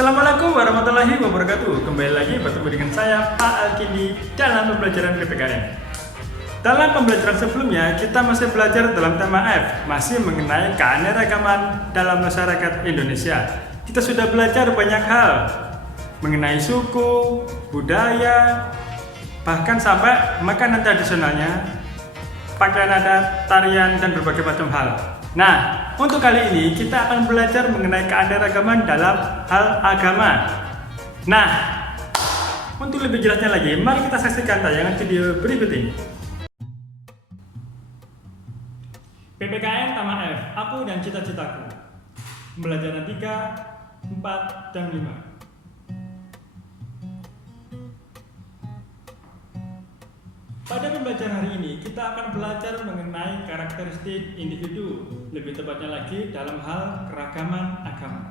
Assalamualaikum warahmatullahi wabarakatuh. Kembali lagi bertemu dengan saya Pak Alkindi dalam pembelajaran PPKN. Dalam pembelajaran sebelumnya kita masih belajar dalam tema F, masih mengenai keanekaragaman dalam masyarakat Indonesia. Kita sudah belajar banyak hal mengenai suku, budaya, bahkan sampai makanan tradisionalnya, pakaian adat, tarian, dan berbagai macam hal. Nah, untuk kali ini kita akan belajar mengenai keanekaragaman dalam hal agama. Nah, untuk lebih jelasnya lagi, mari kita saksikan tayangan video berikut ini. PPKN Tema F, Aku dan Cita-Citaku. Pembelajaran 3, 4, dan 5. Pada pembelajaran hari ini, kita akan belajar mengenai karakteristik individu, lebih tepatnya lagi dalam hal keragaman agama.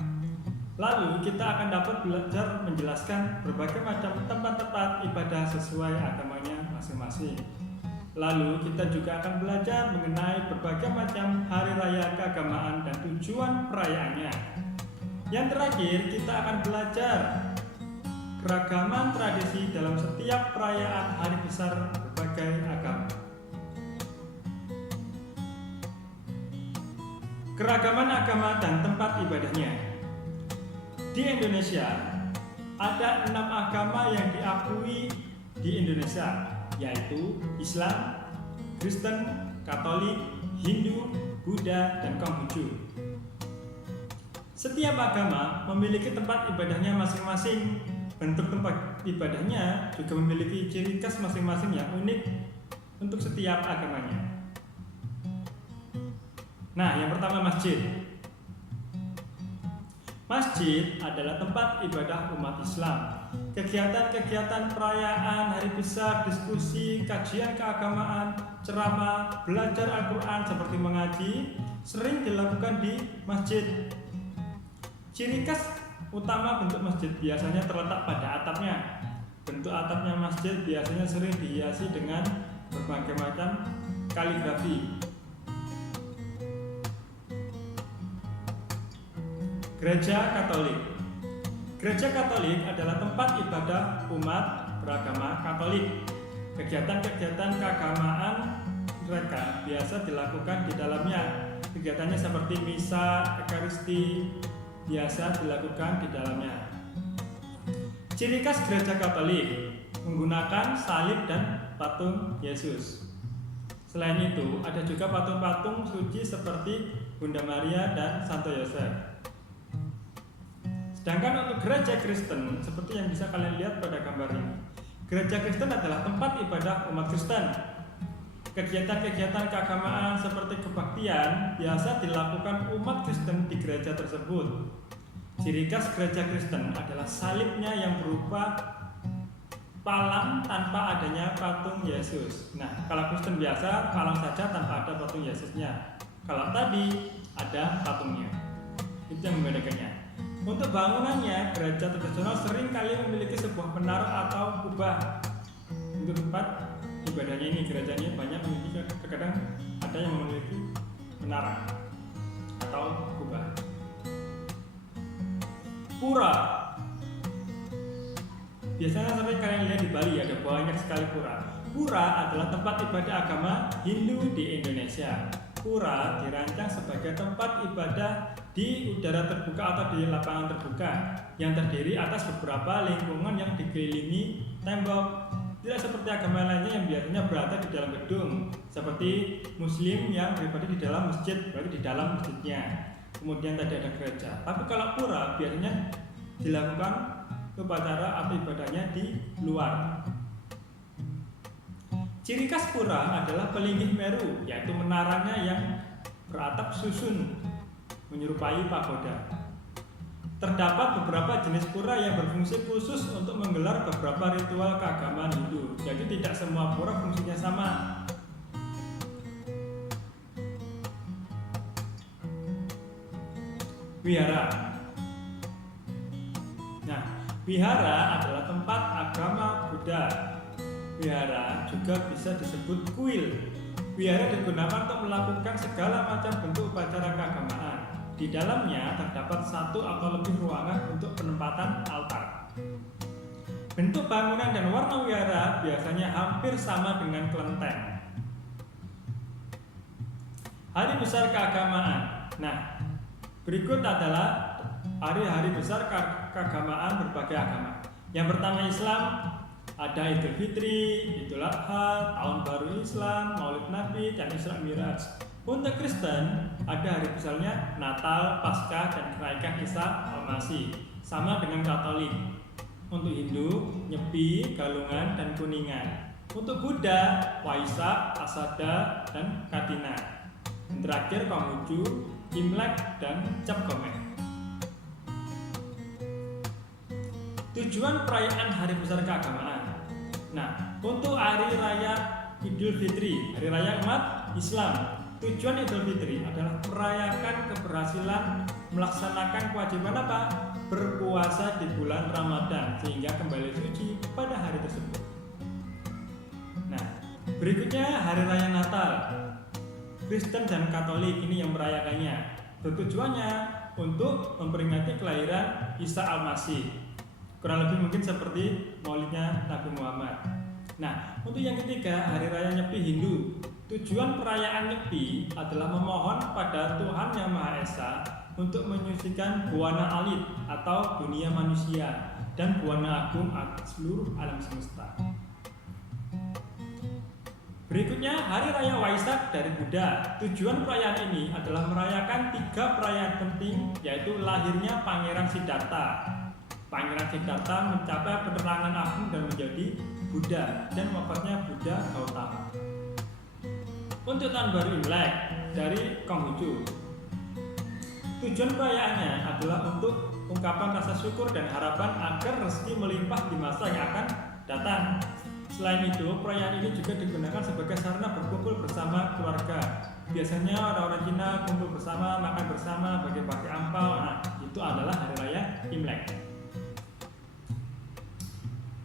Lalu, kita akan dapat belajar menjelaskan berbagai macam tempat-tempat ibadah sesuai agamanya masing-masing. Lalu, kita juga akan belajar mengenai berbagai macam hari raya keagamaan dan tujuan perayaannya. Yang terakhir, kita akan belajar keragaman tradisi dalam setiap perayaan hari besar berbagai agama. Keragaman agama dan tempat ibadahnya. Di Indonesia, ada 6 agama yang diakui di Indonesia, yaitu Islam, Kristen, Katolik, Hindu, Buddha, dan Konghucu. Setiap agama memiliki tempat ibadahnya masing-masing. Bentuk tempat ibadahnya juga memiliki ciri khas masing-masing yang unik untuk setiap agamanya. Nah, yang pertama masjid. Masjid adalah tempat ibadah umat Islam. Kegiatan-kegiatan perayaan, hari besar, diskusi, kajian keagamaan, ceramah, belajar Al-Quran seperti mengaji sering dilakukan di masjid. Ciri khas utama bentuk masjid biasanya terletak pada atapnya. Bentuk atapnya masjid biasanya sering dihiasi dengan berbagai macam kaligrafi. Gereja Katolik. Gereja Katolik adalah tempat ibadah umat beragama Katolik. Kegiatan-kegiatan keagamaan mereka biasa dilakukan di dalamnya. Kegiatannya seperti misa, ekaristi, biasa dilakukan di dalamnya. Ciri khas gereja Katolik menggunakan salib dan patung Yesus. Selain itu, ada juga patung-patung suci seperti Bunda Maria dan Santo Yosef. Sedangkan untuk gereja Kristen, seperti yang bisa kalian lihat pada gambar ini, gereja Kristen adalah tempat ibadah umat Kristen. Kegiatan-kegiatan keagamaan seperti kebaktian biasa dilakukan umat Kristen di gereja tersebut. Ciri khas gereja Kristen adalah salibnya yang berupa palang tanpa adanya patung Yesus. Nah, kalau Kristen biasa palang saja tanpa ada patung Yesusnya. Kalau tadi ada patungnya. Itu yang membedakannya. Untuk bangunannya, gereja tradisional sering kali memiliki sebuah menara atau kubah. Untuk tempat ibadahnya ini, gerejanya banyak memiliki, terkadang ada yang memiliki menara atau kubah. Pura. Biasanya sampai kalian lihat di Bali ada banyak sekali pura. Pura adalah tempat ibadah agama Hindu di Indonesia. Pura dirancang sebagai tempat ibadah di udara terbuka atau di lapangan terbuka yang terdiri atas beberapa lingkungan yang dikelilingi tembok. Tidak seperti agama lainnya yang biasanya berada di dalam gedung, seperti Muslim yang beribadah di dalam masjid, berarti di dalam masjidnya. Kemudian tadi ada gereja. Tapi kalau pura biasanya dilakukan upacara atau ibadahnya di luar. Ciri khas pura adalah pelinggih meru, yaitu menaranya yang beratap susun menyerupai pagoda. Terdapat beberapa jenis pura yang berfungsi khusus untuk menggelar beberapa ritual keagamaan Hindu. Jadi tidak semua pura fungsinya sama. Wihara. Nah, wihara adalah tempat agama Buddha. Wihara juga bisa disebut kuil. Wihara digunakan untuk melakukan segala macam bentuk upacara keagamaan. Di dalamnya terdapat satu atau lebih ruangan untuk penempatan altar. Bentuk bangunan dan warna wihara biasanya hampir sama dengan kelenteng. Hari besar keagamaan. Nah, berikut adalah hari-hari besar keagamaan berbagai agama. Yang pertama Islam, ada Idul Fitri, Idul Adha, Tahun Baru Islam, Maulid Nabi, dan Isra Miraj. Untuk Kristen, ada hari besarnya Natal, Paskah, dan kenaikan Isa Al-Masih, sama dengan Katolik. Untuk Hindu, Nyepi, Galungan, dan Kuningan. Untuk Buddha, Waisak, Asada, dan Katina. Yang terakhir Konghucu, Imlek, dan Cap Gomeh. Tujuan perayaan hari besar keagamaan. Nah, untuk hari raya Idul Fitri, hari raya umat Islam, tujuan Idul Fitri adalah merayakan keberhasilan melaksanakan kewajiban apa? Berpuasa di bulan Ramadan sehingga kembali suci pada hari tersebut. Nah, berikutnya hari raya Natal. Kristen dan Katolik ini yang merayakannya. Bertujuannya untuk memperingati kelahiran Isa Al-Masih. Kurang lebih mungkin seperti maulidnya Nabi Muhammad. Nah, untuk yang ketiga, hari raya Nyepi Hindu. Tujuan perayaan Nyepi adalah memohon pada Tuhan Yang Maha Esa untuk menyucikan buana alit atau dunia manusia dan buana agung atas seluruh alam semesta. Berikutnya, hari raya Waisak dari Buddha. Tujuan perayaan ini adalah merayakan 3 perayaan penting, yaitu lahirnya Pangeran Siddhartha. Pangeran Siddhartha mencapai penerangan agung dan menjadi Buddha, dan wafatnya Buddha Gautama. Untuk tahun baru Imlek dari Konghucu. Tujuan perayaannya adalah untuk ungkapan rasa syukur dan harapan agar rezeki melimpah di masa yang akan datang. Selain itu, perayaan ini juga digunakan sebagai sarana berkumpul bersama keluarga. Biasanya orang-orang Cina kumpul bersama, makan bersama, bagi-bagi angpao. Nah, itu adalah hari raya Imlek.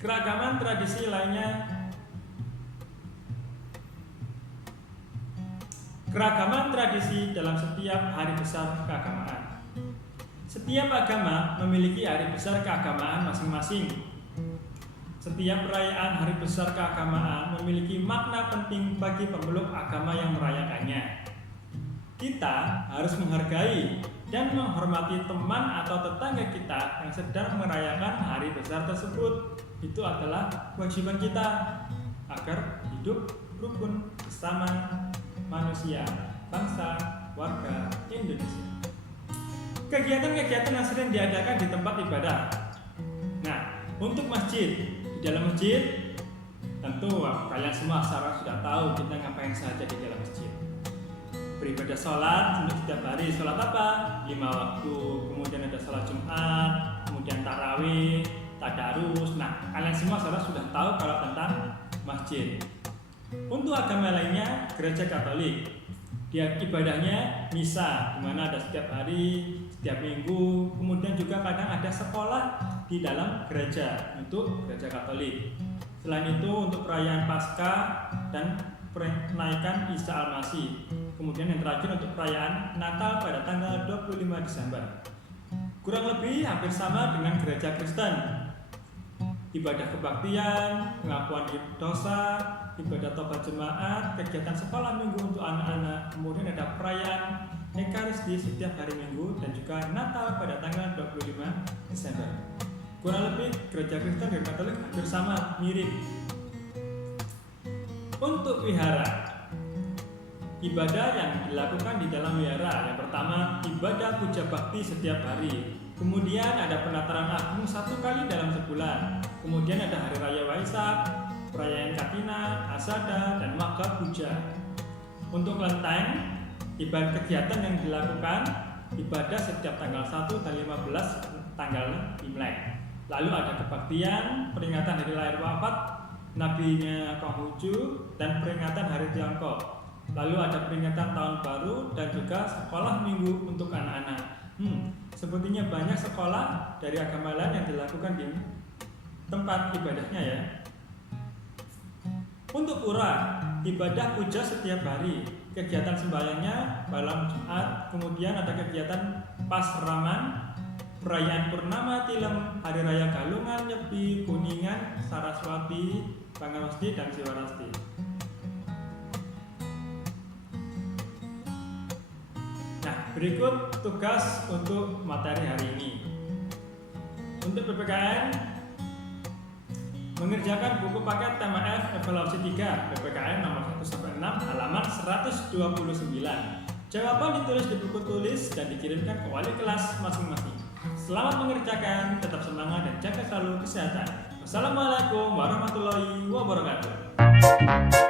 Keragaman tradisi lainnya. Keragaman tradisi dalam setiap hari besar keagamaan. Setiap agama memiliki hari besar keagamaan masing-masing. Setiap perayaan hari besar keagamaan memiliki makna penting bagi pemeluk agama yang merayakannya. Kita harus menghargai dan menghormati teman atau tetangga kita yang sedang merayakan hari besar tersebut. Itu adalah kewajiban kita agar hidup rukun bersama manusia, bangsa, warga Indonesia. Kegiatan-kegiatan yang sering diadakan di tempat ibadah. Nah, untuk masjid, di dalam masjid tentu kalian semua sekarang sudah tahu kita ngapain saja di dalam masjid. Beribadah sholat untuk setiap hari. Sholat apa? 5 waktu. Kemudian ada sholat Jumat, kemudian tarawih, tadarus. Nah, kalian semua sekarang sudah tahu kalau tentang masjid. Untuk agama lainnya, gereja Katolik, dia ibadahnya misa, di mana ada setiap hari, setiap minggu. Kemudian juga kadang ada sekolah di dalam gereja untuk gereja Katolik. Selain itu, untuk perayaan Paskah dan kenaikan Isa Al-Masih. Kemudian yang terakhir untuk perayaan Natal pada tanggal 25 Desember. Kurang lebih hampir sama dengan gereja Kristen. Ibadah kebaktian, pengakuan dosa, ibadah tobat jemaat, kegiatan sekolah minggu untuk anak-anak. Kemudian ada perayaan Ekaristi setiap hari Minggu dan juga Natal pada tanggal 25 Desember. Kurang lebih gereja Kristen dan Katolik hampir sama, mirip. Untuk wihara, ibadah yang dilakukan di dalam wihara. Yang pertama, ibadah puja bakti setiap hari. Kemudian ada penataran agung 1 kali dalam sebulan. Kemudian ada hari raya Waisak, perayaan Katina, Asada, dan Magha Puja. Untuk kelenteng, ibadah kegiatan yang dilakukan ibadah setiap tanggal 1 dan 15 tanggal Imlek. Lalu ada kebaktian, peringatan hari lahir wafat nabinya Konghucu, dan peringatan hari Tiongkok. Lalu ada peringatan tahun baru dan juga sekolah minggu untuk anak-anak. Sepertinya banyak sekolah dari agama lain yang dilakukan di tempat ibadahnya ya. Untuk pura, ibadah puja setiap hari. Kegiatan sembahyangnya malam Jumat, kemudian ada kegiatan Pasraman, perayaan Purnama Tilem, Hari Raya Galungan, Nyepi, Kuningan, Saraswati, Pangarwasti, dan Siwarasti. Nah, berikut tugas untuk materi hari ini. Untuk PPKN, mengerjakan buku paket tema F evaluasi 3 PPKN nomor 1-6 halaman 129. Jawaban ditulis di buku tulis dan dikirimkan ke wali kelas masing-masing. Selamat mengerjakan, tetap semangat dan jaga selalu kesehatan. Wassalamualaikum warahmatullahi wabarakatuh.